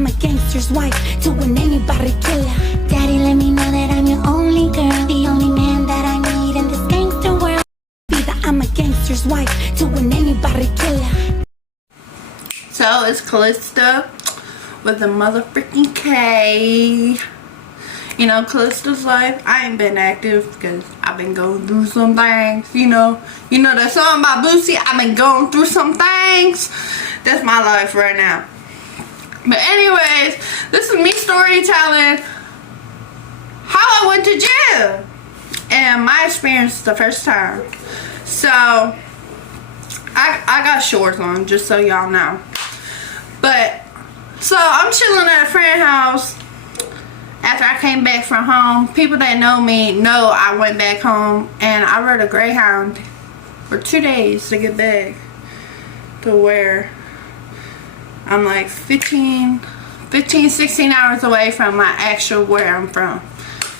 I'm a gangster's wife to an anybody killer. Daddy, let me know that I'm your only girl, the only man that I need in this gangster world. Be that I'm a gangster's wife to an anybody killer. So it's Calista with a motherfucking K. You know, Calista's life. I ain't been active because I've been going through some things. You know that song by Boosie. I've been going through some things. That's my life right now. But anyways, this is me storytelling how I went to jail and my experience the first time. So I got shorts on, just so y'all know. But so I'm chilling at a friend's house after I came back from home. People that know me know I went back home and I rode a Greyhound for 2 days to get back to where I'm like 16 hours away from my actual where I'm from.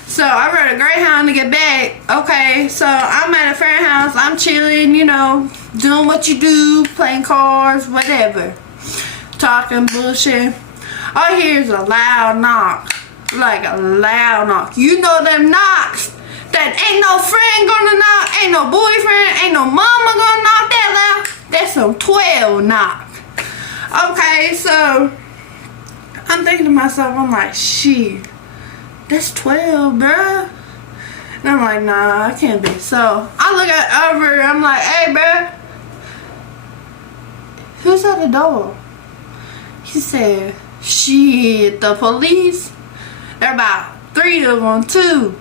So I rode a Greyhound to get back. Okay, so I'm at a friend's house. I'm chilling, you know, doing what you do, playing cards, whatever. Talking bullshit. All I hear is a loud knock. Like a loud knock. You know them knocks that ain't no friend gonna knock, ain't no boyfriend, ain't no mama gonna knock that loud. That's some 12 knock. Okay, so I'm thinking to myself, I'm like, shit, that's 12, bruh. And I'm like, nah, I can't be. So I look at over, I'm like, hey, bruh, who's at the door? He said, shit, the police. There are about 3 of them too.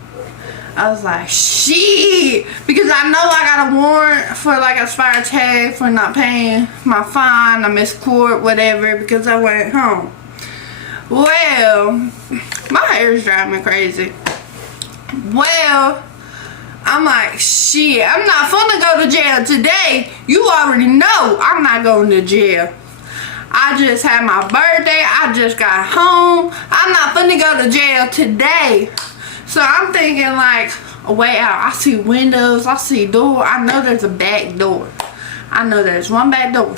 I was like, shit, because I know I got a warrant for like a expired tag for not paying my fine. I missed court, whatever, because I went home. Well, my hair is driving me crazy. Well, I'm like, shit, I'm not finna go to jail today. You already know I'm not going to jail. I just had my birthday. I just got home. I'm not finna go to jail today. So I'm thinking like, a way out. I see windows. I see door. I know there's a back door. I know there's one back door.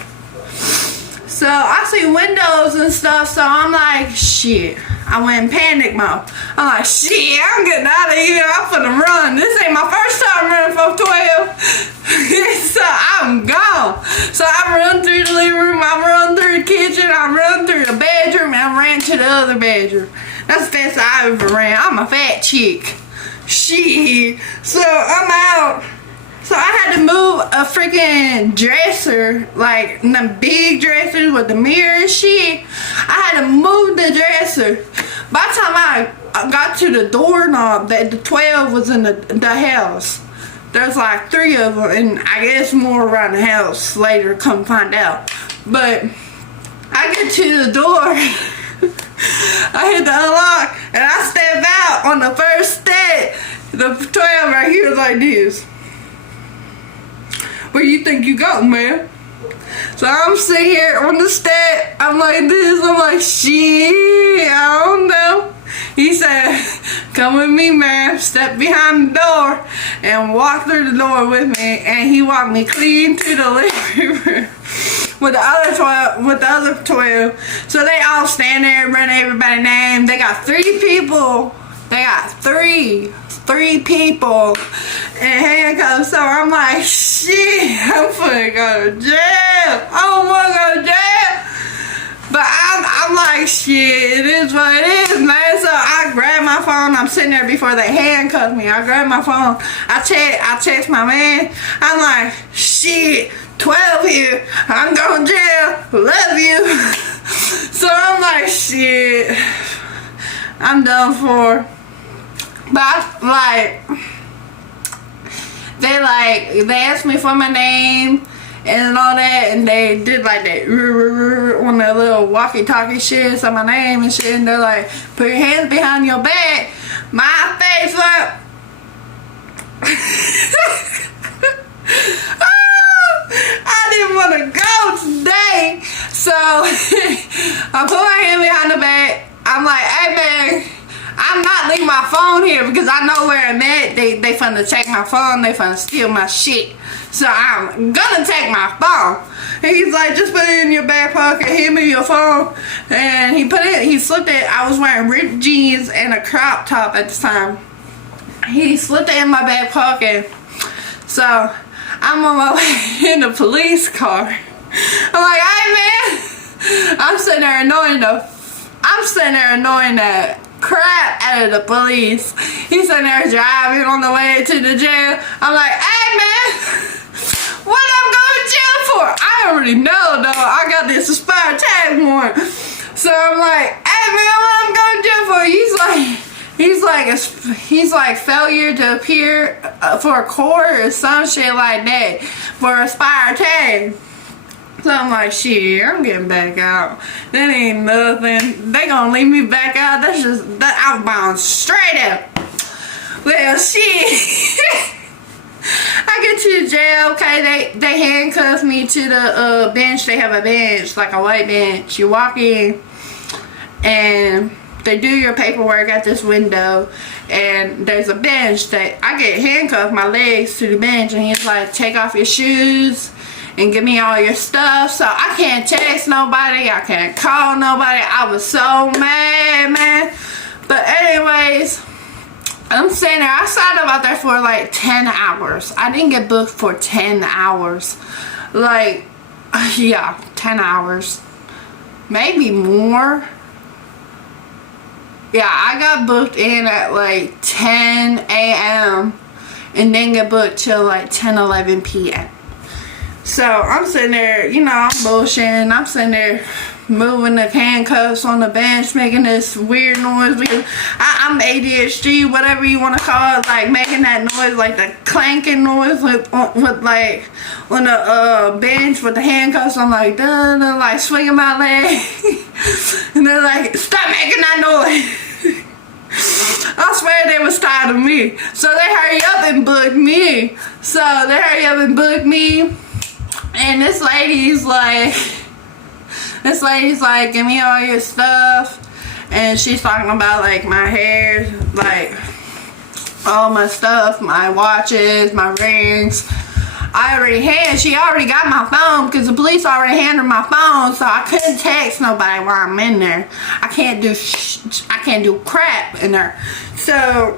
So I see windows and stuff. So I'm like, shit. I went in panic mode. I'm like, shit, I'm getting out of here. I'm finna run. This ain't my first time running from 12. So I'm gone. So I run through the living room. I run through the kitchen. I run through the bedroom. And I ran to the other bedroom. That's the best I ever ran. I'm a fat chick. Shit. So I'm out. So I had to move a freaking dresser, like the big dressers with the mirror and shit. I had to move the dresser. By the time I got to the doorknob, that the 12 was in the house. There's like 3 of them, and I guess more around the house later, come find out. But I get to the door. I hit the unlock, and I step out on the first step. The 12 right here is like this. Where you think you go, man? So I'm sitting here on the step. I'm like this. I'm like, shit, I don't know. He said, come with me, man. Step behind the door and walk through the door with me. And he walked me clean to the living room with the other 12. So they all stand there, run everybody's name. They got 3 people. They got three people in handcuffs. So I'm like, shit, I'm finna go to jail. I don't wanna go to jail. But I'm like, shit, it is what it is, man. So I grab my phone. I'm sitting there before they handcuff me. I grab my phone. I text my man. I'm like, shit, 12 here. I'm going to jail. Love you. So I'm like, shit, I'm done for. But they asked me for my name and all that, and they did like that on that little walkie-talkie shit, so my name and shit, and they're like, put your hands behind your back. My face up. I didn't want to go today, so I put my hand behind the back. I'm like, hey man, I'm not leaving my phone here because I know where I'm at. They finna take my phone. They finna steal my shit. So I'm gonna take my phone. And he's like, just put it in your back pocket, hand me your phone. And he slipped it. I was wearing ripped jeans and a crop top at the time. He slipped it in my back pocket. So I'm on my way in the police car. I'm like, hey man. I'm sitting there annoying the crap out of the police. He's sitting there driving on the way to the jail. I'm like, hey man, what I'm going to jail for? I already know though. I got this expired tag warrant. So I'm like, hey man, what I'm going to jail for? He's like failure to appear for a court or some shit like that for expired tag. So I'm like, shit, I'm getting back out. That ain't nothing. They gonna leave me back out. I'm bound straight up. Well, shit. I get to the jail, okay, they handcuff me to the bench. They have a bench, like a white bench. You walk in, and they do your paperwork at this window, and there's a bench that I get handcuffed, my legs to the bench, and he's like, take off your shoes and give me all your stuff. So I can't text nobody, I can't call nobody. I was so mad, man. But anyways, I'm sitting there. I sat up out there for like 10 hours. I didn't get booked for 10 hours. Like, yeah, 10 hours. Maybe more. Yeah, I got booked in at like 10 a.m. and didn't get booked till like 10, 11 p.m. So I'm sitting there, you know, I'm bullshitting. I'm sitting there moving the handcuffs on the bench, making this weird noise because I'm ADHD, whatever you want to call it, like making that noise, like the clanking noise with like on the bench with the handcuffs. I'm like, duh, duh, like swinging my leg, and they're like, stop making that noise. I swear they was tired of me, so they hurry up and booked me. And this lady's like, give me all your stuff. And she's talking about like my hair, like all my stuff, my watches, my rings. She already got my phone because the police already handed my phone, so I couldn't text nobody while I'm in there. I can't do crap in there. So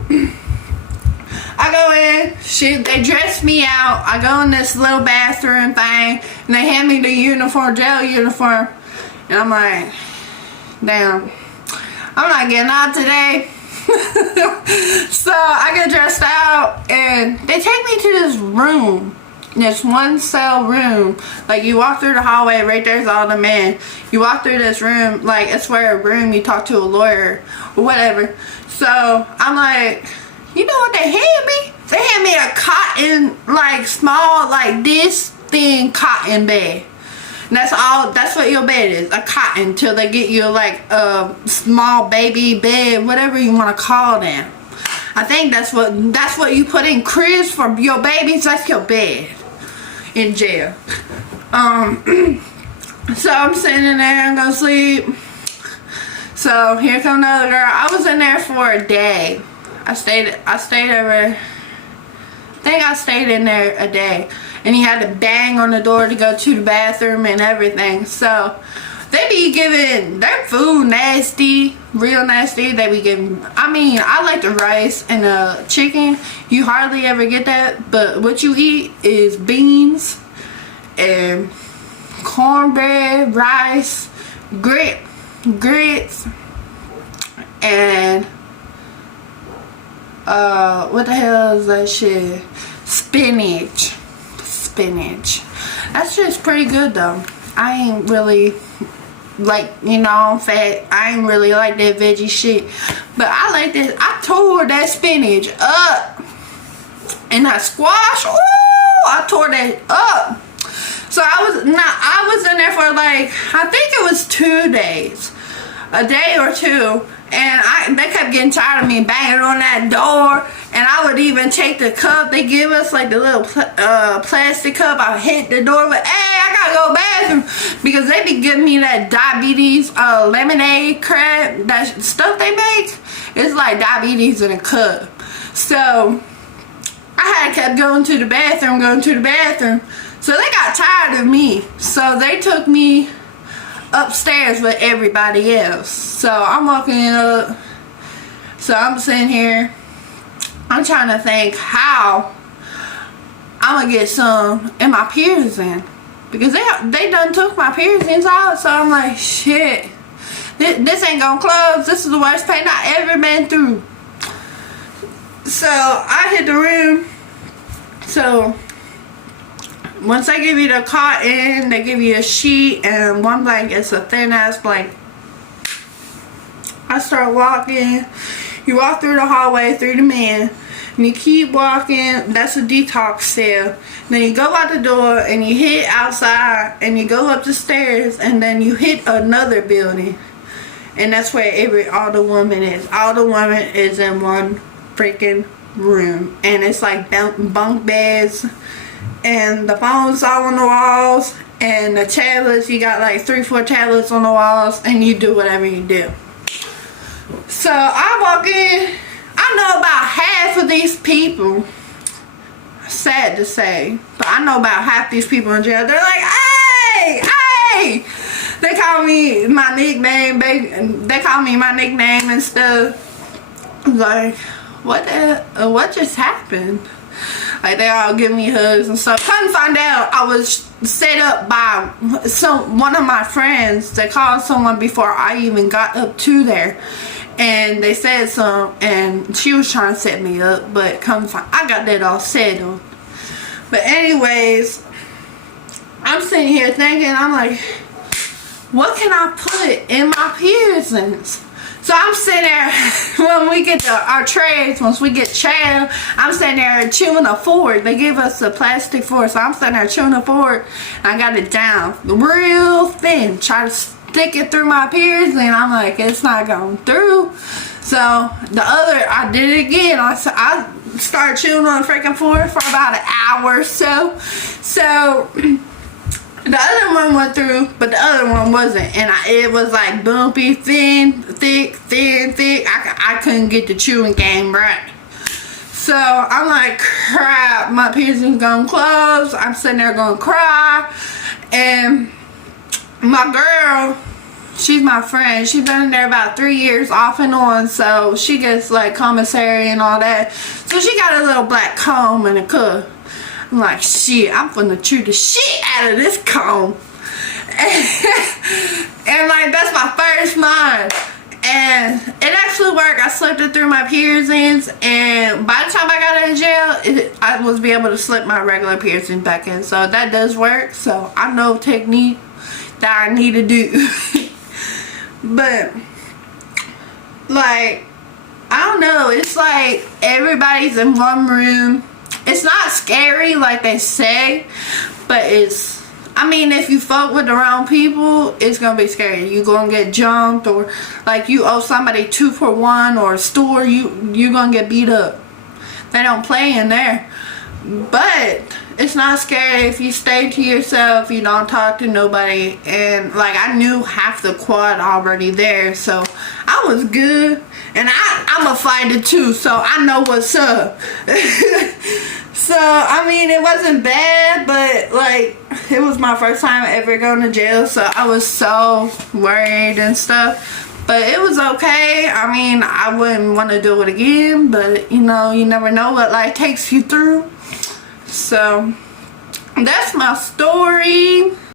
I go in, they dress me out. I go in this little bathroom thing, and they hand me the uniform, jail uniform. And I'm like, damn, I'm not getting out today. So I get dressed out, and they take me to this room. This one cell room. Like, you walk through the hallway, right there's all the men. You walk through this room, like, it's where a room you talk to a lawyer or whatever. So I'm like, you know what they hand me? They hand me a cotton, like, small, like this thin cotton bed. And that's what your bed is, a cotton, till they get you like a small baby bed, whatever you want to call them. I think that's what you put in cribs for your babies. That's your bed in jail. So I'm sitting in there and go to sleep. So here comes another girl. I was in there for a day. I stayed in there a day. And he had to bang on the door to go to the bathroom and everything. So they be giving their food nasty, real nasty. They be giving, I like the rice and the chicken. You hardly ever get that. But what you eat is beans and cornbread, rice, grits, and what the hell is that shit? Spinach. That's just pretty good though. I ain't really like, I'm fat. I ain't really like that veggie shit, but I like this. I tore that spinach up, and that squash, ooh, I tore that up. So I was in there for like, I think it was 2 days, a day or two. And they kept getting tired of me banging on that door. And I would even take the cup they give us, like the little plastic cup. I hit the door with, hey, I gotta go bathroom. Because they be giving me that diabetes lemonade crap. That stuff they make, it's like diabetes in a cup. So I I had kept going to the bathroom. So they got tired of me. So they took me upstairs with everybody else. So I'm walking up. So I'm sitting here. I'm trying to think how I'm gonna get some in my piercing, because they done took my piercings out. So I'm like, shit, this ain't gonna close. This is the worst pain I ever been through. So I hit the room. So once they give you the cotton, they give you a sheet and one blanket. It's a thin ass blanket. I start walking. You walk through the hallway, through the men, and you keep walking. That's a detox cell. Then you go out the door and you hit outside and you go up the stairs and then you hit another building. And that's where all the women is. All the women is in one freaking room. And it's like bunk beds. And the phones all on the walls. And the tablets, you got like 3-4 tablets on the walls. And you do whatever you do. So I walk in. I know about half of these people. Sad to say, but I know about half these people in jail. They're like, hey! They call me my nickname. They call me my nickname and stuff. Like, what just happened? Like, they all give me hugs and stuff. Couldn't find out I was set up by one of my friends. They called someone before I even got up to there. And they said something, and she was trying to set me up, but come find, I got that all settled. But anyways, I'm sitting here thinking, I'm like, what can I put in my piercings? So I'm sitting there, when we get to our trays, once we get chow, I'm sitting there chewing a fork. They give us a plastic fork, so I'm sitting there chewing a fork, and I got it down real thin, try to stick it through my piercing. I'm like, it's not going through. So I did it again. I started chewing on a freaking fork for about an hour or so. So the other one went through, but the other one wasn't. And it was like bumpy, thin, thick. I couldn't get the chewing game right. So I'm like, crap, my piercing's gonna close. I'm sitting there gonna cry. And my girl, she's my friend. She's been in there about 3 years off and on, so she gets like commissary and all that. So she got a little black comb and a cup. I'm like, shit, I'm gonna chew the shit out of this comb. And like, that's my first mind. And it actually worked. I slipped it through my piercings, and by the time I got out of jail, I was be able to slip my regular piercing back in. So that does work. So I know technique that I need to do. But like, I don't know, it's like everybody's in one room. It's not scary like they say, but I mean, if you fuck with the wrong people, it's gonna be scary. You gonna get jumped, or like you owe somebody 2 for 1, or a store, you're gonna get beat up. They don't play in there. But it's not scary if you stay to yourself, you don't talk to nobody. And like, I knew half the quad already there, so I was good. And I'm a fighter too, so I know what's up. So I mean, it wasn't bad, but like, it was my first time ever going to jail, so I was so worried and stuff. But it was okay. I mean, I wouldn't want to do it again, but you know, you never know what life takes you through. So that's my story.